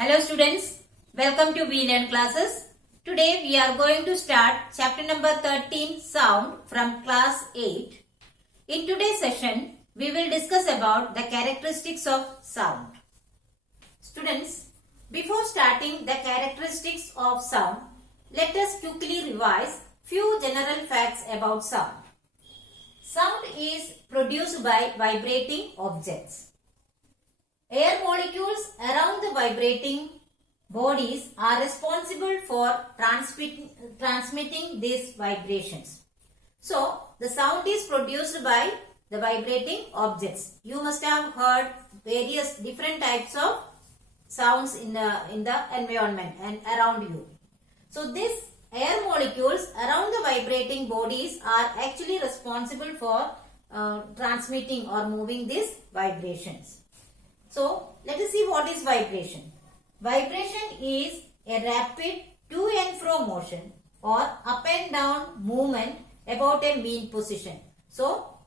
Hello students, welcome to We Learn classes. Today we are going to start chapter number 13 sound from class 8. In today's session, we will discuss about the characteristics of sound. Students, before starting the characteristics of sound, let us quickly revise few general facts about sound. Sound is produced by vibrating objects. Air molecules around the vibrating bodies are responsible for transmitting these vibrations. So, the sound is produced by the vibrating objects. You must have heard various different types of sounds in the environment and around you. So, these air molecules around the vibrating bodies are actually responsible for transmitting or moving these vibrations. So, let us see what is vibration. Vibration is a rapid to and fro motion or up and down movement about a mean position. So,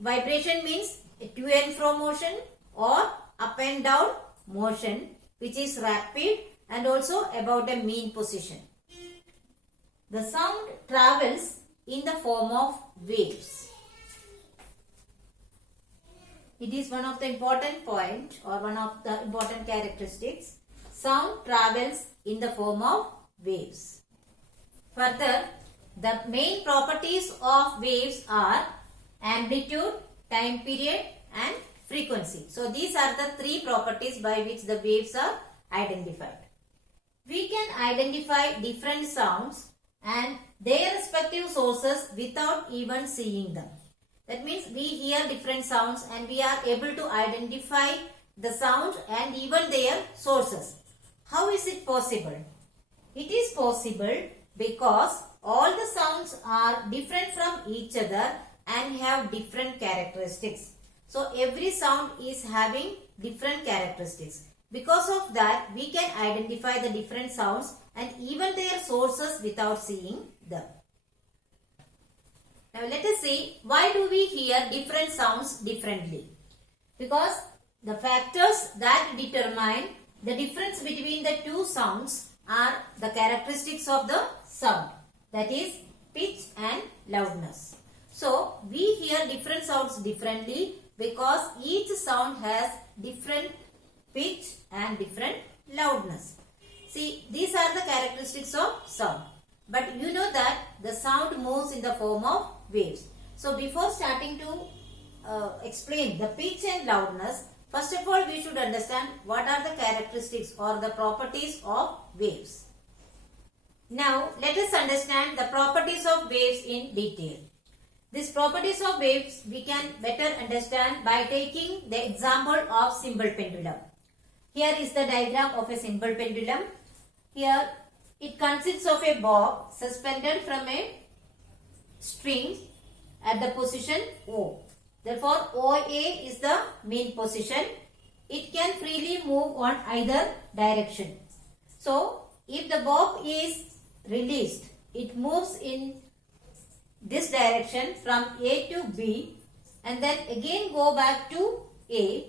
vibration means a to and fro motion or up and down motion which is rapid and also about a mean position. The sound travels in the form of waves. It is one of the important point or one of the important characteristics. Sound travels in the form of waves. Further, the main properties of waves are amplitude, time period and frequency. So, these are the three properties by which the waves are identified. We can identify different sounds and their respective sources without even seeing them. That means we hear different sounds and we are able to identify the sound and even their sources. How is it possible? It is possible because all the sounds are different from each other and have different characteristics. So every sound is having different characteristics. Because of that, we can identify the different sounds and even their sources without seeing them. Now let us see why do we hear different sounds differently. Because the factors that determine the difference between the two sounds are the characteristics of the sound, that is pitch and loudness. So we hear different sounds differently because each sound has different pitch and different loudness. See, these are the characteristics of sound. But you know that the sound moves in the form of waves. So before starting to explain the pitch and loudness, first of all we should understand what are the characteristics or the properties of waves. Now let us understand the properties of waves in detail. These properties of waves we can better understand by taking the example of simple pendulum. Here is the diagram of a simple pendulum. Here it consists of a bob suspended from a string at the position O. Therefore, OA is the mean position. It can freely move on either direction. So, if the bob is released, it moves in this direction from A to B and then again go back to A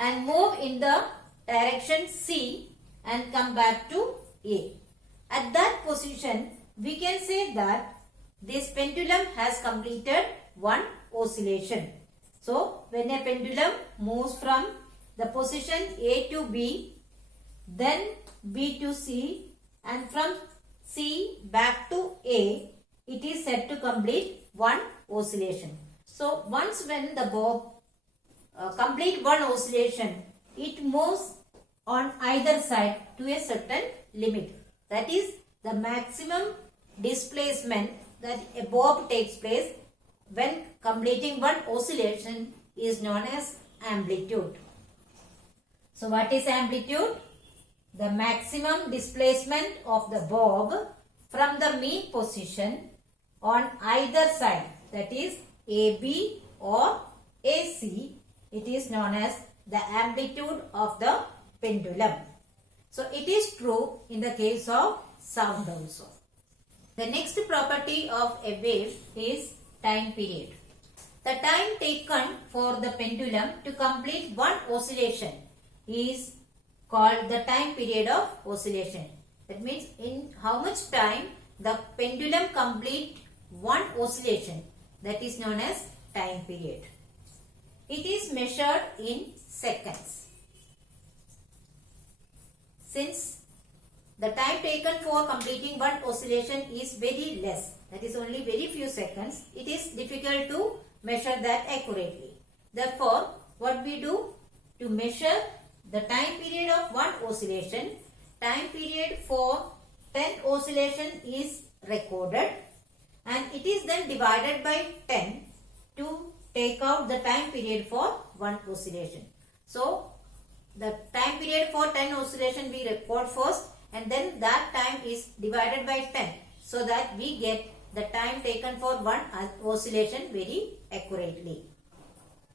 and move in the direction C and come back to A. At that position, we can say that this pendulum has completed one oscillation. So, when a pendulum moves from the position A to B, then B to C and from C back to A, it is said to complete one oscillation. So, once when the bob complete one oscillation, it moves on either side to a certain limit. That is the maximum displacement that a bob takes place when completing one oscillation is known as amplitude. So what is amplitude? The maximum displacement of the bob from the mean position on either side, that is AB or AC, it is known as the amplitude of the pendulum. So it is true in the case of sound also. The next property of a wave is time period. The time taken for the pendulum to complete one oscillation is called the time period of oscillation. That means in how much time the pendulum complete one oscillation, that is known as time period. It is measured in seconds. Since the time taken for completing one oscillation is very less, that is only very few seconds, it is difficult to measure that accurately. Therefore, what we do to measure the time period of one oscillation, time period for 10 oscillation is recorded and it is then divided by 10 to take out the time period for one oscillation. So, the time period for 10 oscillation we record first and then that time is divided by 10 so that we get the time taken for one oscillation very accurately.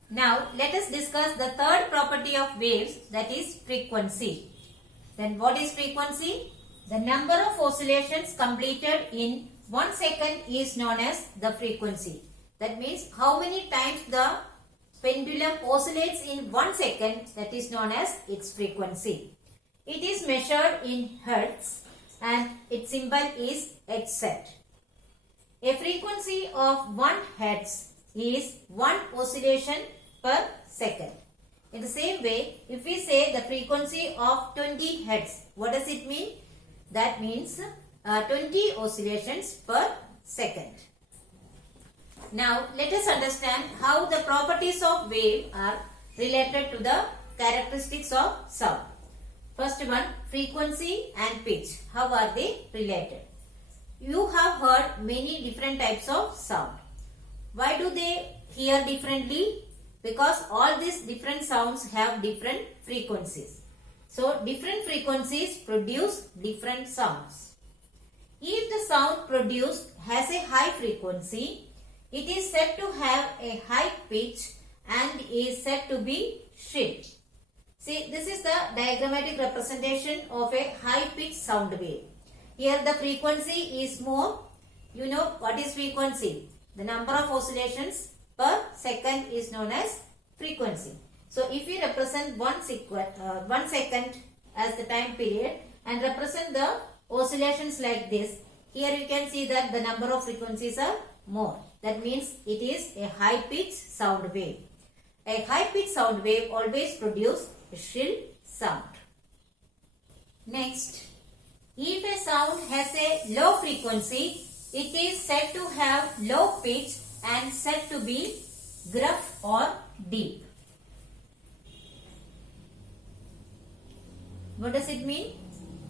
Now, let us discuss the third property of waves, that is frequency. Then what is frequency? The number of oscillations completed in 1 second is known as the frequency. That means how many times the pendulum oscillates in 1 second, that is known as its frequency. It is measured in hertz and its symbol is Hz. A frequency of 1 hertz is 1 oscillation per second. In the same way, if we say the frequency of 20 hertz, what does it mean? That means 20 oscillations per second. Now, let us understand how the properties of wave are related to the characteristics of sound. First one, frequency and pitch. How are they related? You have heard many different types of sound. Why do they hear differently? Because all these different sounds have different frequencies. So, different frequencies produce different sounds. If the sound produced has a high frequency, it is said to have a high pitch and is said to be shrill. See, this is the diagrammatic representation of a high-pitched sound wave. Here the frequency is more. You know what is frequency? The number of oscillations per second is known as frequency. So, if we represent 1 second as the time period and represent the oscillations like this, here you can see that the number of frequencies are more. That means it is a high-pitched sound wave. A high-pitched sound wave always produces a shrill sound. Next, if a sound has a low frequency, it is said to have low pitch and said to be gruff or deep. What does it mean?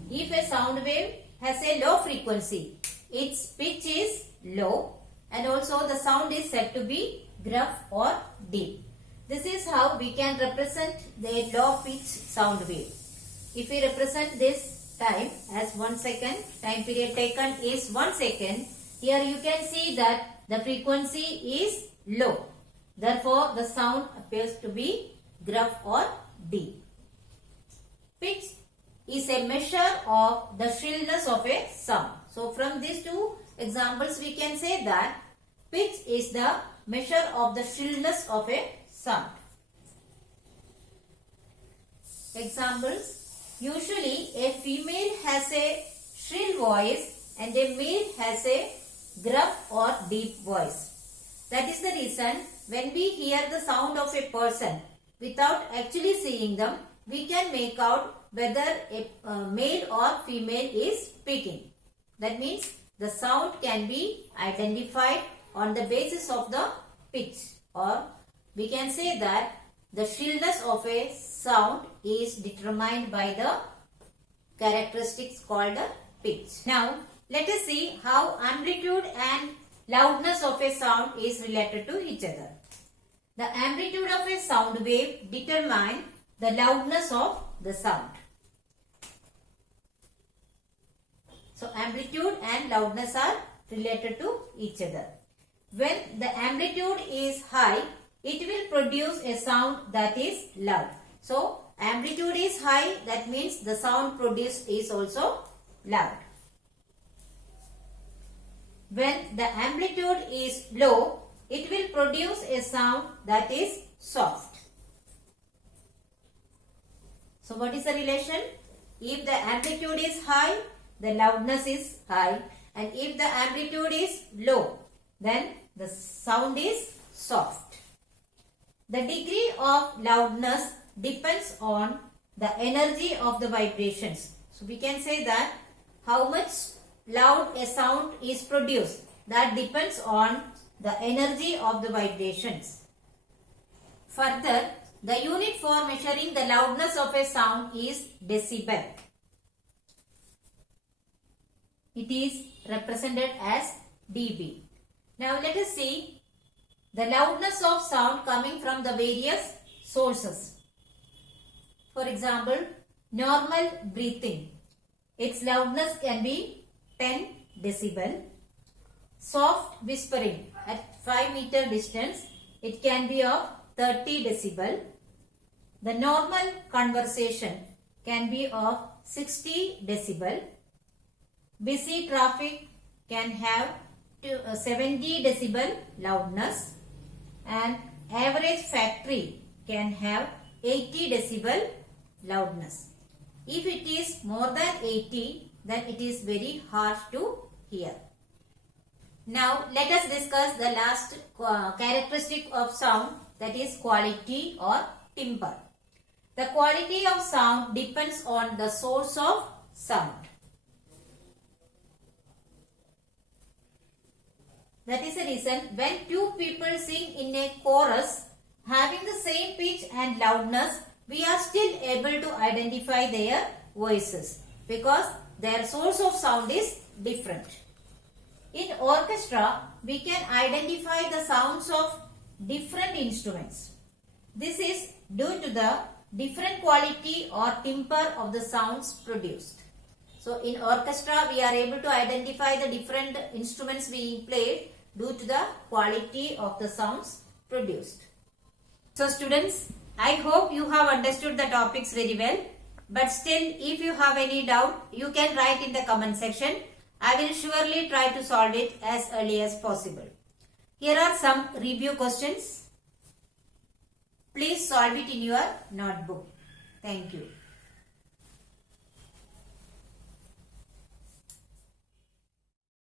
If a sound wave has a low frequency, its pitch is low and also the sound is said to be gruff or deep. This is how we can represent the low pitch sound wave. If we represent this time as 1 second, time period taken is 1 second, here you can see that the frequency is low. Therefore, the sound appears to be gruff or deep. Pitch is a measure of the shrillness of a sound. So, from these two examples, we can say that pitch is the measure of the shrillness of a sound. Examples. Usually, a female has a shrill voice and a male has a gruff or deep voice. That is the reason when we hear the sound of a person without actually seeing them, we can make out whether a male or female is speaking. That means the sound can be identified on the basis of the pitch, or we can say that the shrillness of a sound is determined by the characteristics called pitch. Now, let us see how amplitude and loudness of a sound is related to each other. The amplitude of a sound wave determines the loudness of the sound. So, amplitude and loudness are related to each other. When the amplitude is high, it will produce a sound that is loud. So, amplitude is high, that means the sound produced is also loud. When the amplitude is low, it will produce a sound that is soft. So what is the relation? If the amplitude is high, the loudness is high, and if the amplitude is low, then the sound is soft. The degree of loudness depends on the energy of the vibrations. So we can say that how much loud a sound is produced, that depends on the energy of the vibrations. Further, the unit for measuring the loudness of a sound is decibel. It is represented as dB. Now let us see the loudness of sound coming from the various sources. For example, normal breathing. Its loudness can be 10 decibel. Soft whispering at 5 meter distance, it can be of 30 decibel. The normal conversation can be of 60 decibel. Busy traffic can have 70 decibel loudness, and average factory can have 80 decibel loudness. If it is more than 80, then it is very hard to hear. Now let us discuss the last characteristic of sound, that is quality or timbre. The quality of sound depends on the source of sound. That is the reason when two people sing in a chorus having the same pitch and loudness, we are still able to identify their voices because their source of sound is different. In orchestra, we can identify the sounds of different instruments. This is due to the different quality or timbre of the sounds produced. So in orchestra, we are able to identify the different instruments being played due to the quality of the sounds produced. So students, I hope you have understood the topics very well. But still, if you have any doubt, you can write in the comment section. I will surely try to solve it as early as possible. Here are some review questions. Please solve it in your notebook. Thank you.